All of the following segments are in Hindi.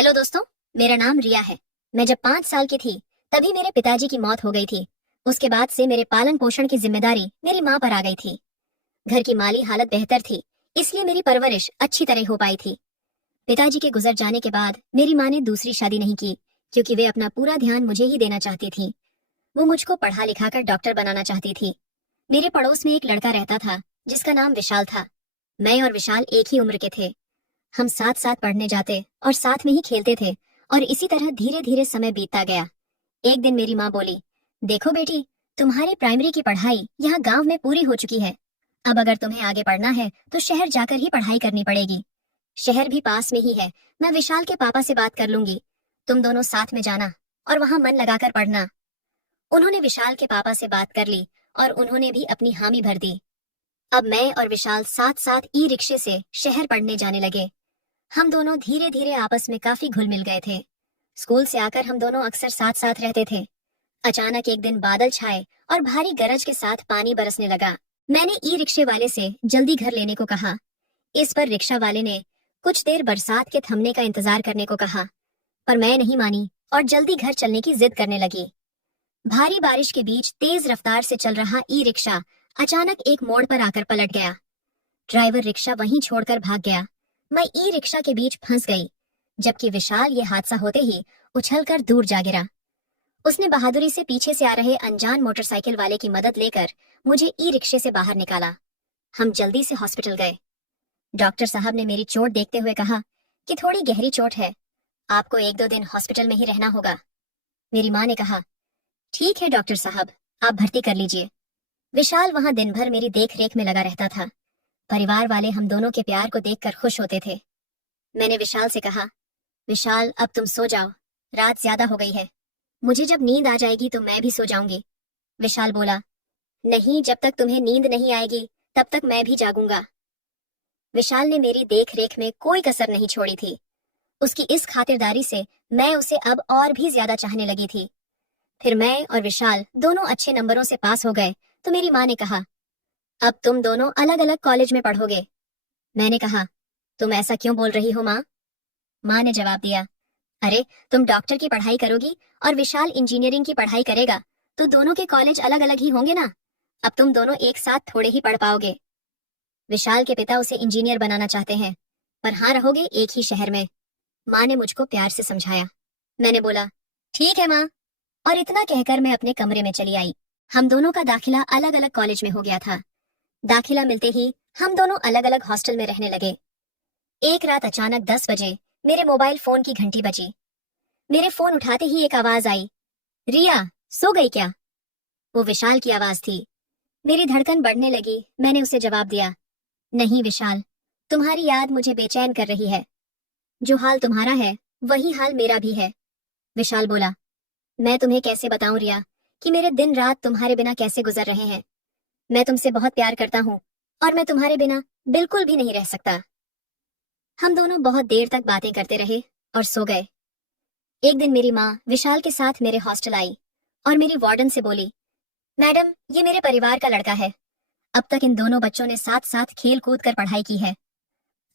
हेलो दोस्तों, मेरा नाम रिया है। मैं जब 5 साल की थी तभी मेरे पिताजी की मौत हो गई थी। उसके बाद से मेरे पालन पोषण की जिम्मेदारी मेरी माँ पर आ गई थी। घर की माली हालत बेहतर थी, इसलिए मेरी परवरिश अच्छी तरह हो पाई थी। पिताजी के गुजर जाने के बाद मेरी माँ ने दूसरी शादी नहीं की, क्योंकि वे अपना पूरा ध्यान मुझे ही देना चाहती थी। वो मुझको पढ़ा लिखाकर डॉक्टर बनाना चाहती थी। मेरे पड़ोस में एक लड़का रहता था जिसका नाम विशाल था। मैं और विशाल एक ही उम्र के थे। हम साथ साथ पढ़ने जाते और साथ में ही खेलते थे, और इसी तरह धीरे धीरे समय बीतता गया। एक दिन मेरी माँ बोली, देखो बेटी, तुम्हारी प्राइमरी की पढ़ाई यहाँ गांव में पूरी हो चुकी है। अब अगर तुम्हें आगे पढ़ना है तो शहर जाकर ही पढ़ाई करनी पड़ेगी। शहर भी पास में ही है। मैं विशाल के पापा से बात कर लूंगी। तुम दोनों साथ में जाना और वहाँ मन लगाकर पढ़ना। उन्होंने विशाल के पापा से बात कर ली और उन्होंने भी अपनी हामी भर दी। अब मैं और विशाल साथ साथ ई रिक्शे से शहर पढ़ने जाने लगे। हम दोनों धीरे धीरे आपस में काफी घुल मिल गए थे। स्कूल से आकर हम दोनों अक्सर साथ साथ रहते थे। अचानक एक दिन बादल छाए और भारी गरज के साथ पानी बरसने लगा। मैंने ई रिक्शे वाले से जल्दी घर लेने को कहा। इस पर रिक्शा वाले ने कुछ देर बरसात के थमने का इंतजार करने को कहा, पर मैं नहीं मानी और जल्दी घर चलने की जिद करने लगी। भारी बारिश के बीच तेज रफ्तार से चल रहा ई रिक्शा अचानक एक मोड़ पर आकर पलट गया। ड्राइवर रिक्शा वहीं छोड़कर भाग गया। मैं ई रिक्शा के बीच फंस गई, जबकि विशाल ये हादसा होते ही उछलकर दूर जा गिरा। उसने बहादुरी से पीछे से आ रहे अनजान मोटरसाइकिल वाले की मदद लेकर मुझे ई रिक्शे से बाहर निकाला। हम जल्दी से हॉस्पिटल गए। डॉक्टर साहब ने मेरी चोट देखते हुए कहा कि थोड़ी गहरी चोट है, आपको 1-2 दिन हॉस्पिटल में ही रहना होगा। मेरी माँ ने कहा, ठीक है डॉक्टर साहब, आप भर्ती कर लीजिए। विशाल वहां दिन भर मेरी देख रेख में लगा रहता था। परिवार वाले हम दोनों के प्यार को देखकर खुश होते थे। मैंने विशाल से कहा, विशाल अब तुम सो जाओ, रात ज्यादा हो गई है। मुझे जब नींद आ जाएगी तो मैं भी सो जाऊंगी। विशाल बोला, नहीं, जब तक तुम्हें नींद नहीं आएगी तब तक मैं भी जागूंगा। विशाल ने मेरी देख रेख में कोई कसर नहीं छोड़ी थी। उसकी इस खातिरदारी से मैं उसे अब और भी ज्यादा चाहने लगी थी। फिर मैं और विशाल दोनों अच्छे नंबरों से पास हो गए तो मेरी माँ ने कहा, अब तुम दोनों अलग अलग कॉलेज में पढ़ोगे। मैंने कहा, तुम ऐसा क्यों बोल रही हो माँ? माँ ने जवाब दिया, अरे तुम डॉक्टर की पढ़ाई करोगी और विशाल इंजीनियरिंग की पढ़ाई करेगा, तो दोनों के कॉलेज अलग अलग ही होंगे ना। अब तुम दोनों एक साथ थोड़े ही पढ़ पाओगे। विशाल के पिता उसे इंजीनियर बनाना चाहते हैं, पर हाँ, रहोगे एक ही शहर में। माँ ने मुझको प्यार से समझाया। मैंने बोला, ठीक है माँ, और इतना कहकर मैं अपने कमरे में चली आई। हम दोनों का दाखिला अलग अलग कॉलेज में हो गया था। दाखिला मिलते ही हम दोनों अलग अलग हॉस्टल में रहने लगे। एक रात अचानक 10 बजे मेरे मोबाइल फोन की घंटी बजी। मेरे फोन उठाते ही एक आवाज आई, रिया, सो गई क्या? वो विशाल की आवाज थी। मेरी धड़कन बढ़ने लगी। मैंने उसे जवाब दिया, नहीं विशाल, तुम्हारी याद मुझे बेचैन कर रही है। जो हाल तुम्हारा है वही हाल मेरा भी है। विशाल बोला, मैं तुम्हें कैसे बताऊं रिया कि मेरे दिन रात तुम्हारे बिना कैसे गुजर रहे हैं। मैं तुमसे बहुत प्यार करता हूँ और मैं तुम्हारे बिना बिल्कुल भी नहीं रह सकता। हम दोनों बहुत देर तक बातें करते रहे और सो गए। एक दिन मेरी माँ विशाल के साथ मेरे हॉस्टल आई और मेरी वार्डन से बोली, मैडम, ये मेरे परिवार का लड़का है। अब तक इन दोनों बच्चों ने साथ साथ खेल कूद कर पढ़ाई की है।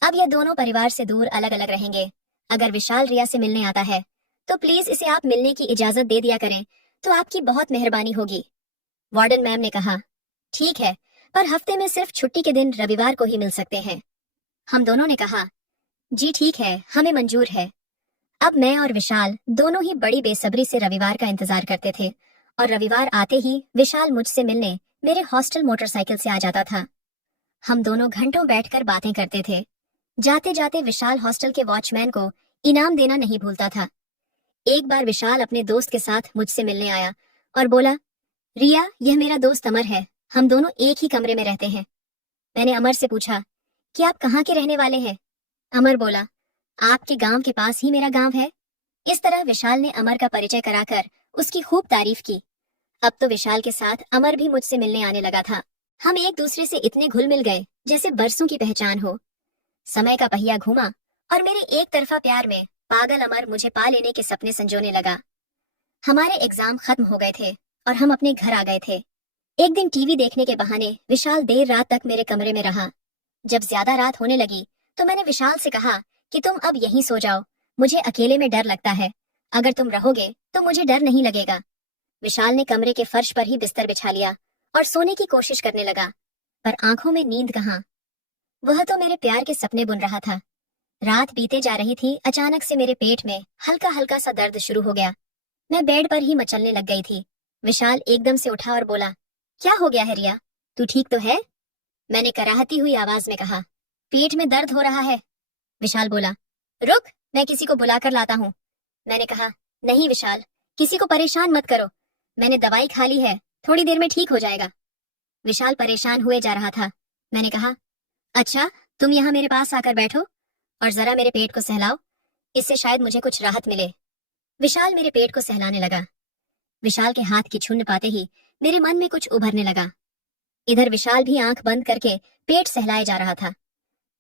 अब ये दोनों परिवार से दूर अलग अलग रहेंगे। अगर विशाल रिया से मिलने आता है तो प्लीज इसे आप मिलने की इजाजत दे दिया करें, तो आपकी बहुत मेहरबानी होगी। वार्डन मैम ने कहा, ठीक है, पर हफ्ते में सिर्फ छुट्टी के दिन रविवार को ही मिल सकते हैं। हम दोनों ने कहा, जी ठीक है, हमें मंजूर है। अब मैं और विशाल दोनों ही बड़ी बेसब्री से रविवार का इंतजार करते थे, और रविवार आते ही विशाल मुझसे मिलने मेरे हॉस्टल मोटरसाइकिल से आ जाता था। हम दोनों घंटों बैठकर बातें करते थे। जाते जाते विशाल हॉस्टल के वॉचमैन को इनाम देना नहीं भूलता था। एक बार विशाल अपने दोस्त के साथ मुझसे मिलने आया और बोला, रिया, यह मेरा दोस्त अमर है, हम दोनों एक ही कमरे में रहते हैं। मैंने अमर से पूछा कि आप कहाँ के रहने वाले हैं? अमर बोला, आपके गांव के पास ही मेरा गांव है। इस तरह विशाल ने अमर का परिचय कराकर उसकी खूब तारीफ की। अब तो विशाल के साथ अमर भी मुझसे मिलने आने लगा था। हम एक दूसरे से इतने घुल मिल गए जैसे बरसों की पहचान हो। समय का पहिया घूमा और मेरे एक तरफा प्यार में पागल अमर मुझे पा लेने के सपने संजोने लगा। हमारे एग्जाम खत्म हो गए थे और हम अपने घर आ गए थे। एक दिन टीवी देखने के बहाने विशाल देर रात तक मेरे कमरे में रहा। जब ज्यादा रात होने लगी तो मैंने विशाल से कहा कि तुम अब यहीं सो जाओ, मुझे अकेले में डर लगता है। अगर तुम रहोगे तो मुझे डर नहीं लगेगा। विशाल ने कमरे के फर्श पर ही बिस्तर बिछा लिया और सोने की कोशिश करने लगा, पर आंखों में नींद कहाँ। वह तो मेरे प्यार के सपने बुन रहा था। रात बीते जा रही थी, अचानक से मेरे पेट में हल्का हल्का सा दर्द शुरू हो गया। मैं बेड पर ही मचलने लग गई थी। विशाल एकदम से उठा और बोला, क्या हो गया है रिया, तू ठीक तो है? मैंने कराहती हुई आवाज में कहा, पेट में दर्द हो रहा है। विशाल बोला, रुक, मैं किसी को बुलाकर लाता हूँ। मैंने कहा, नहीं विशाल, किसी को परेशान मत करो, मैंने दवाई खा ली है, थोड़ी देर में ठीक हो जाएगा। विशाल परेशान हुए जा रहा था। मैंने कहा, अच्छा, तुम यहाँ मेरे पास आकर बैठो और जरा मेरे पेट को सहलाओ, इससे शायद मुझे कुछ राहत मिले। विशाल मेरे पेट को सहलाने लगा। विशाल के हाथ की छुन्न पाते ही मेरे मन में कुछ उभरने लगा। इधर विशाल भी आंख बंद करके पेट सहलाए जा रहा था।